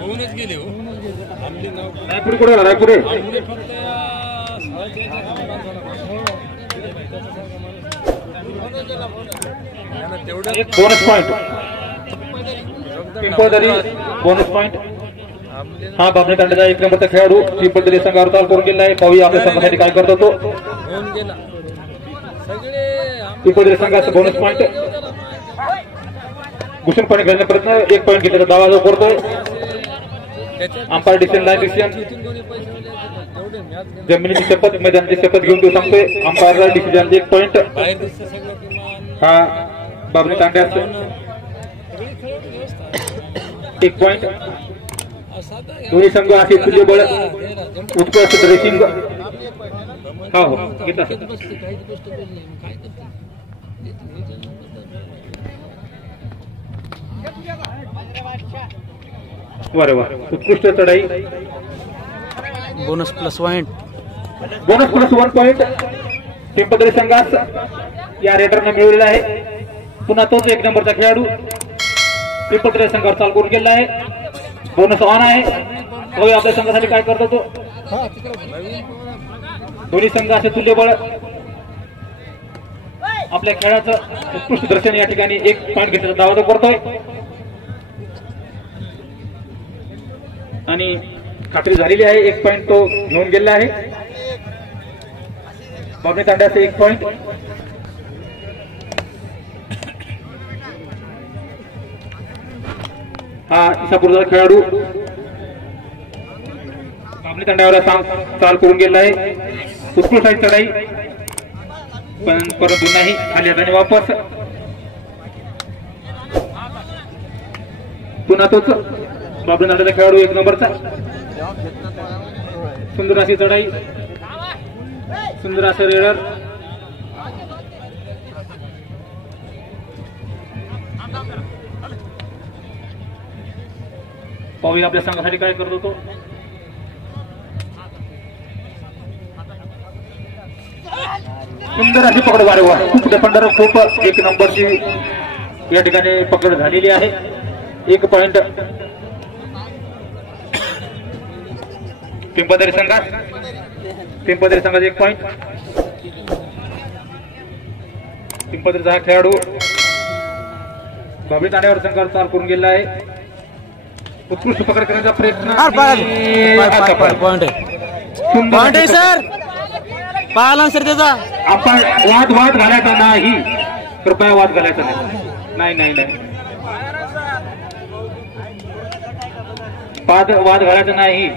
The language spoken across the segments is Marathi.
होऊनच गेले हो रायपुरी कुठे Raipure bonus point Pimpaldari bonus point हा बाबने तांड्याचा 1 नंबरचा खेळाडू पिंपळदरी संघावर चाल करून गेला आहे. पाहूया आपल्या संघासाठी काय करतो तो. पिंपळदरी संघाचा बोनस पॉइंट घुसून पाणी खेळण्याचा प्रयत्न 1 पॉइंट घेतल्याचा दावा जो करतोय. अंपायर डिसिजन लाईन डिसिजन जमिनीची शपथ मैदानाची शपथ घेऊन तो सांगतोय. अंपायरला डिसिजन 1 पॉइंट हा बाबने तांड्यास 1 पॉइंट. दोन्ही संघ असे तुल्यबळ उत्कृष्ट ड्रेसिंग हा हो घेतला वा उत्कृष्ट चढाई बोनस प्लस 1 पॉइंट पिंपळदरी संघास या रेडरने मिळवलेला आहे. पुन्हा तोच 1 नंबरचा खेळाडू पिंपळदरी संघावर चाल करून गेला आहे. बोनस ऑन आहे. तो आपल्या संघासाठी काय करतो तो. दोन्ही संघ असे तुल्यबळ आपल्या खेळाचं उत्कृष्ट दर्शन या ठिकाणी 1 पॉइंट घेतल्याचा दावा तो करतोय आणि खात्री झालेली आहे. 1 पॉइंट तो घेऊन गेला आहे. बाबने तांड्याचे 1 पॉइंट हा इसापूरचा खेळाडू बाबने तांड्यावर चाल करून गेला आहे. उत्कृष्ट चढाई पण परंतु नाही खाली हाताने वापस. पुन्हा तोच बाबने तांड्याचा खेळाडू 1 नंबरचा सुंदर अशी चढाई सुंदर असं रेडर पाहूया आपल्या संघासाठी काय करत होतो. सुंदर अशी पकड वारे खूप डिफेंडर खूप 1 नंबरची या ठिकाणी पकड झालेली आहे. 1 पॉइंट पिंपळदरी संघात 1 पॉइंट. पिंपळदरीचा हा खेळाडू बाबने तांड्यावर संघावर चाल करून गेला आहे. उत्कृष्ट पकड करण्याचा प्रयत्न पॉइंट आहे सर. पाहिला सर त्याचा. आपण वाद घालायचा नाही. कृपया वाद घालायचा नाही. वाद घालायचा नाही.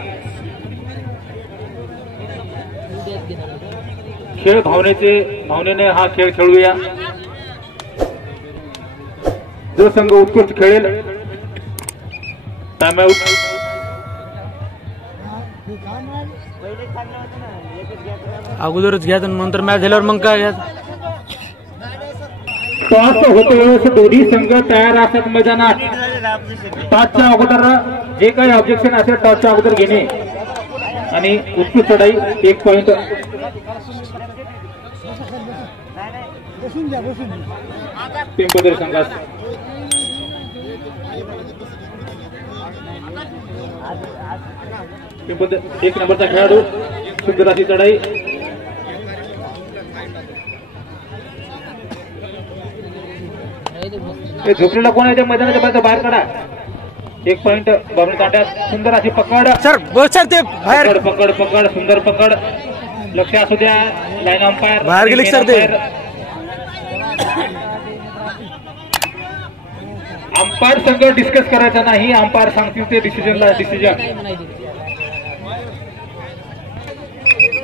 खेळ भावनेने हा खेळ खेळूया. जो संघ उत्कृष्ट खेळेल टाइम आउट. अगोदरच घ्या नंतर मॅच झाल्यावर मग काय घ्या. टॉस होतो दोन्ही संघ तयार असतात मैदानात. टॉसच्या अगोदर जे काही ऑब्जेक्शन असेल टॉसच्या अगोदर घेणे आणि उत्कृष्ट चढाई 1 पॉइंट पिंपळदरी संघास. पिंपळदरी 1 नंबरचा खेळाडू सुंदर अशी चढाई झोपलेला कोण आहे त्या मैदानाच्या बाहेर काढा. 1 पॉइंट बाबने तांड्यात सुंदर अशी पकड सर ते बाहेर पकड सुंदर पकड. लक्ष असू द्या लाईन अंपायर बाहेर गेले सर. ते अंपायर संघ डिस्कस करायचा नाही. अंपायर सांगतील ते डिसिजन.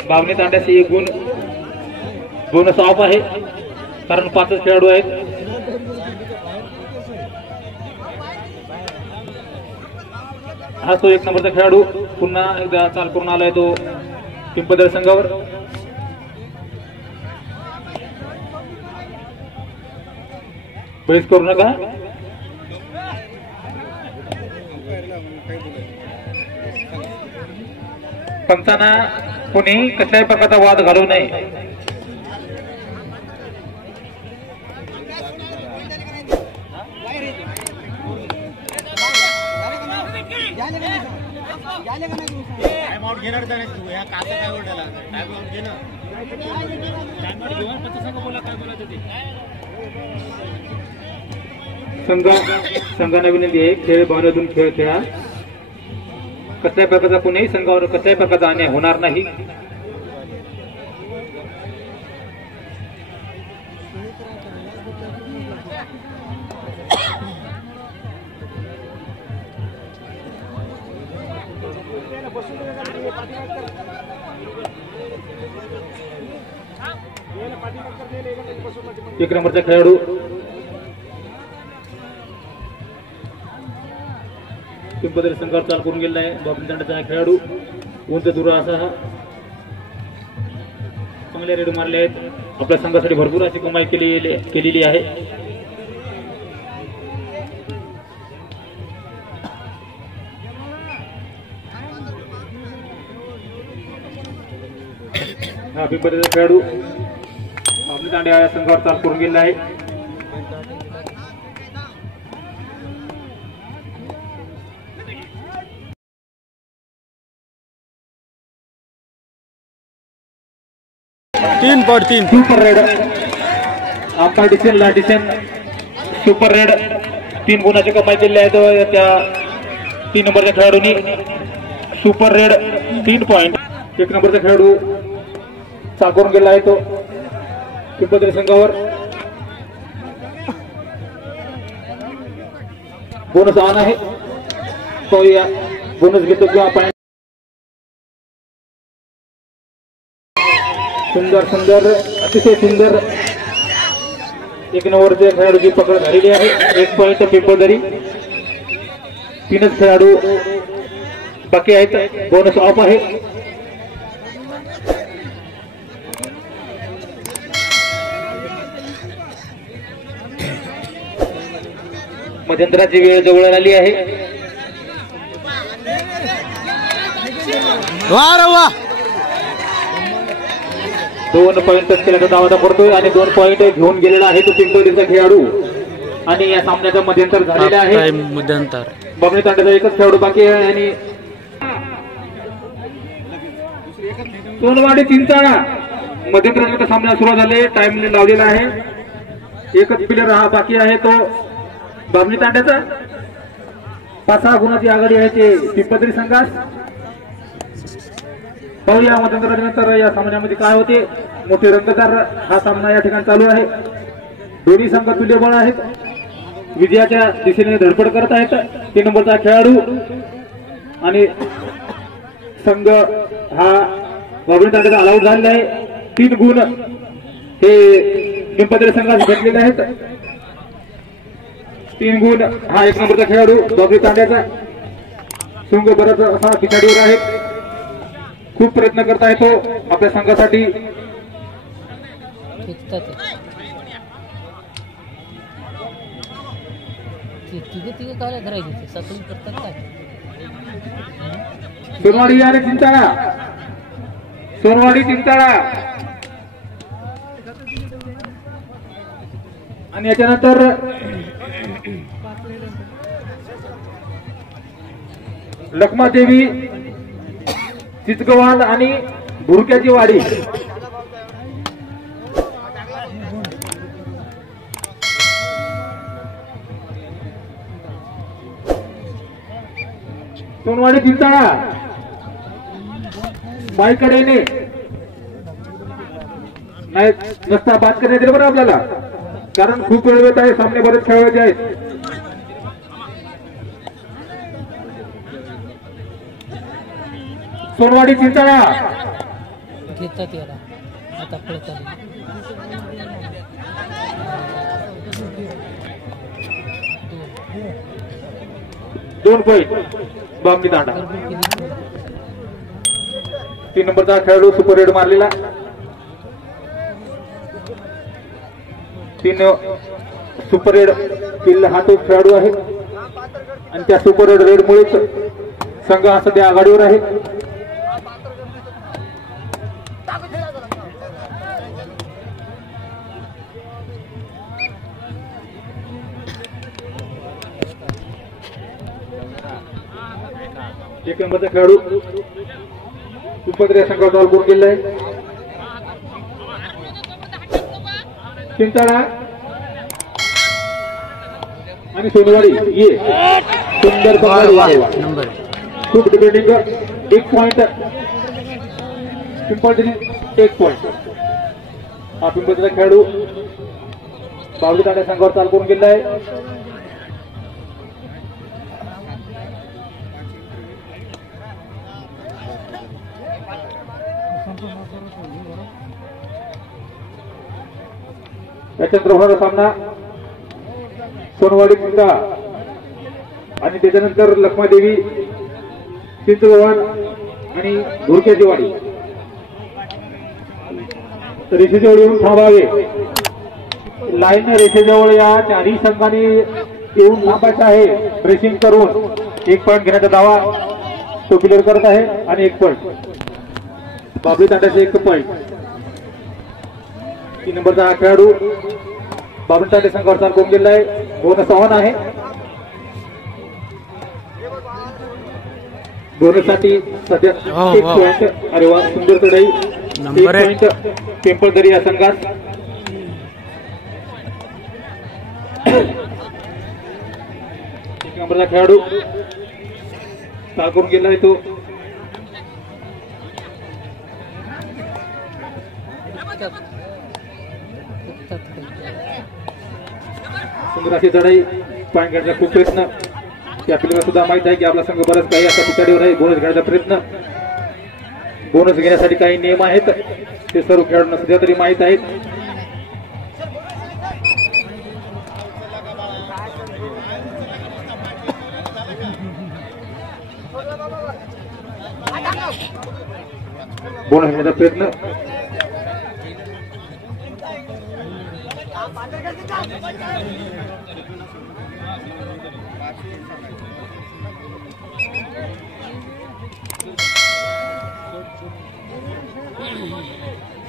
बाबने तांड्याचे 1 गुण बोनस ऑफ आहे कारण 5च खेळाडू आहेत. हा तो 1 नंबरचा खेळाडू पुन्हा एकदा चाल करून आलाय तो पिंपळदरी संघावर. बळीच करू नका. पंचांना कोणी कसल्याही प्रकारचा वाद घालू नये. संघाने विनंती आहे, खेळ भावनेतून खेळ खेळा. कसल्याही प्रकारचा कोणीही संघावर कसल्याही प्रकारचा अन्याय होणार नाही. एक नंबरचा खेळाडू पिंपरी संघावर चाल करून गेलेला आहे. बॅडमिंटनचा खेळाडू उंच दूर असा हा चांगले रेड मारले आहेत. आपल्या संघासाठी भरपूर अशी कमाई केलेली आहे. हा पिंपरीचा खेळाडू आपल्या दांड्या संघावर चाल करून गेलेला आहे. तीन super red umpire decision super red 3 गुणाची कमाई केली आहे. त्या 3 नंबरच्या खेळाडूंनी सुपर रेड 3 पॉइंट. 1 नंबरचा खेळाडू चाल करून गेला आहे तो पिंपरी संघावर. बोनस ऑन आहे तो या बोनस घेतो किंवा आपण सुंदर अतिशय सुंदर 1 नंबरच्या खेळाडूची पकड झालेली आहे. 1 पॉइंट पिंपरी. 3च खेळाडू बाकी आहेत. बोनस ऑफ आहे. मध्यंतराची वेळ जवळ आली आहे. वा 2 पॉइंट केल्याचा दावा करतोय आणि 2 पॉइंट घेऊन गेलेला आहे तो पिंपरीचा खेळाडू. आणि या सामन्याचा मध्यंतर झालेला आहे. मध्यंतर बघणी तांड्याचा एकच खेळाडू बाकी आहे. आणि सोनवाडी चिंचाळा मध्यंतराचा सामना सुरू झाले. टाइम लावलेला आहे. एकच प्लेअर हा बाकी आहे तो बामणी तांड्याचा. 5-6 गुणाची आघाडी आहे ते पिंपरी संघास. पाहूया मध्यंतरानंतर या सामन्यामध्ये काय होते. मोठे रंगतदार हा सामना या ठिकाणी चालू आहे. दोन्ही संघ तुल्यबळ आहेत. विजयाच्या दिशेने धडपड करत आहेत. 3 नंबरचा खेळाडू आणि संघ हा बामणी तांड्याचा ऑल आउट झालेला आहे. 3 गुण हे पिंपरी संघास घेतलेले आहेत. 3 गुण हा 1 नंबरचा खेळाडू बामणी तांड्याचा. संघ बराच असा खिचाडीवर आहे. खूप प्रयत्न करता येतो आपल्या संघासाठी. सोनवाडी आणि चिंचाळा आणि याच्यानंतर लखमादेवी चिचगवाल आणि भुरक्याची वाडी. सोनवाडी चिंचाळा बाईकडे नाही नसता बात करण्यात येईल बरं आपल्याला, कारण खूप वेळ येत आहे. सामने बरेच खेळायचे आहेत. सोनवाडी चिंचाळा घेतात याला आता पळतात. 2 पॉइंट बामणी तांडा. 3 नंबरचा खेळाडू सुपर रेड मारलेला. 3 सुपर रेड किल हा तो खेळाडू आहे आणि त्या सुपर रेड मुळेच संघ हा सध्या आघाडीवर आहे. एक नंबरचा खेळाडू पिंपळदरी संघाचा ऑल करून गेलाय. चिंताळा आणि सोनवाडी ये सुंदर नंबर खूप डिपेंडिंग 1 पॉइंट पिंपळदरी 1 पॉइंट. हा पिंपळदरीचा खेळाडू बावली तांड्या संघावर चाल करून गेलाय. याच्यानंतर होणारा सामना सोनवाडी पिंपळा आणि त्याच्यानंतर लक्ष्मादेवी चिंचगव्हाण आणि धुरक्याची वाडी. रेषेजवळ येऊन थांबावे. लाईन रेषेजवळ या चारही संघाने येऊन थांबायचं आहे. प्रेसिंग करून 1 पॉइंट घेण्याचा दावा तो क्लिअर करत आहे आणि 1 पॉइंट बाबली तांड्याचे 1 पॉइंट. 3 नंबरचा हा खेळाडू बाबली तांडे संघावर चाल करून गेलाय. बोनस ऑन आहे. बोनससाठी सध्या 1 पॉइंट. अरे वा सुंदर चढाई. 1 पॉइंट पिंपळदरी या संघात. एक नंबरचा खेळाडू चाल करून गेलाय तो सुंदर अशी चढाई. पॉइंट घेण्याचा खूप प्रयत्न. या आपल्याला सुद्धा माहित आहे की आपला संघ बरंच काही असा पिछाडीवर आहे. बोनस घेण्याचा प्रयत्न. बोनस घेण्यासाठी काही नियम आहेत ते सर्व खेळाडूंना सध्या तरी माहित आहेत. बोनस घेण्याचा प्रयत्न.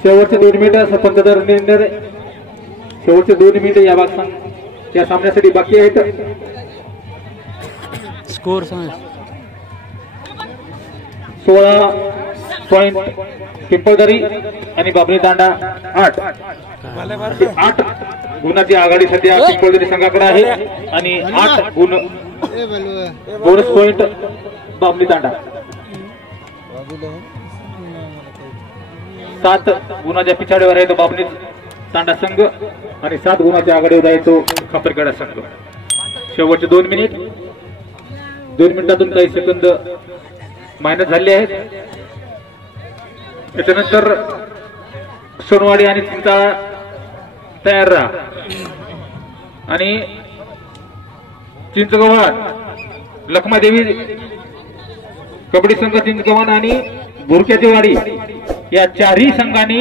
शेवटचे 2 मिनिटं सरपंच निर्णय. शेवटचे 2 मिनिटं या सामन्यासाठी बाकी आहेत. स्कोर 16 पॉइंट पिंपळदरी आणि बाबली तांडा 8 गुणाची आघाडी सध्या पिंपळदरी संघाकडे आहे आणि 8 गुण बोनस पॉइंट बाबली तांडा. 7 गुणाच्या पिछाडीवर आहे तो बाबली तांडा संघ आणि 7 गुणाच्या आघाडीवर आहे तो खापरखेडा संघ. शेवटचे 2 मिनिट. 2 मिनिटातून काही सेकंद मायनस झाले आहेत. त्याच्यानंतर सोनवाडी आणि चिंताळा तयार राहा आणि चिंचगव्हाण लखमादेवी कबड्डी संघ चिंचगव्हाण आणि भुरक्याची वाडी या चारही संघांनी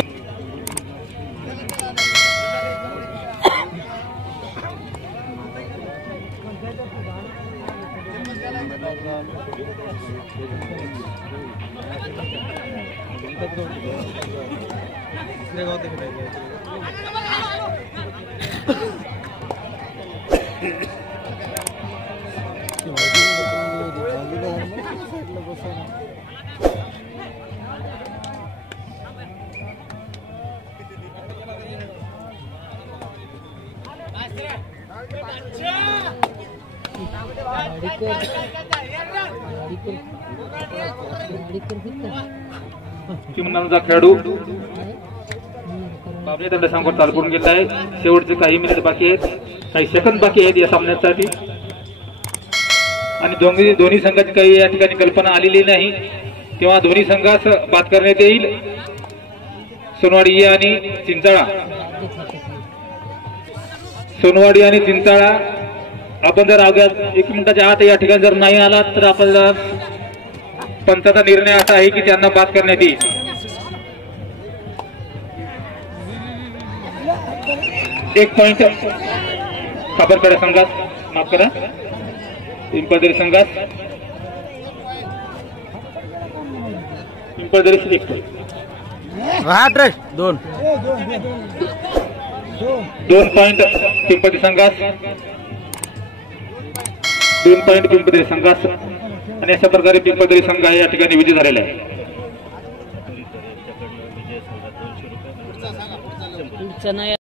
टीमचा खेळाडू बाबले तांडा संघावर चाल करून गेला आहे. शेवटचे काही मिनिट बाकी आहेत. काही सेकंद बाकी आहेत या सामन्यासाठी आणि दोन्ही संघाची काही या ठिकाणी कल्पना आलेली नाही तेव्हा दोन्ही संघास बाद करण्यात येईल. सोनवाडी आणि चिंचाळा. सोनवाडी आणि चिंचाळा आपण जर अवघ्या 1 मिनिटाच्या आत या ठिकाणी जर नाही आला तर आपल्याला पंचाचा निर्णय असा आहे की त्यांना बाद करण्यात येईल. एक पॉइंट खापरखेडा संघात, माफ करा पिंपळदरी संघात. पिंपळदरी 1 पॉइंट. 2 पॉइंट पिंपळदरी संघात. 2 पॉइंट पिंपळदरी संघात. आणि अशा प्रकारे पिंपळदरी संघ या ठिकाणी विजय झालेला आहे. पुढचं नाही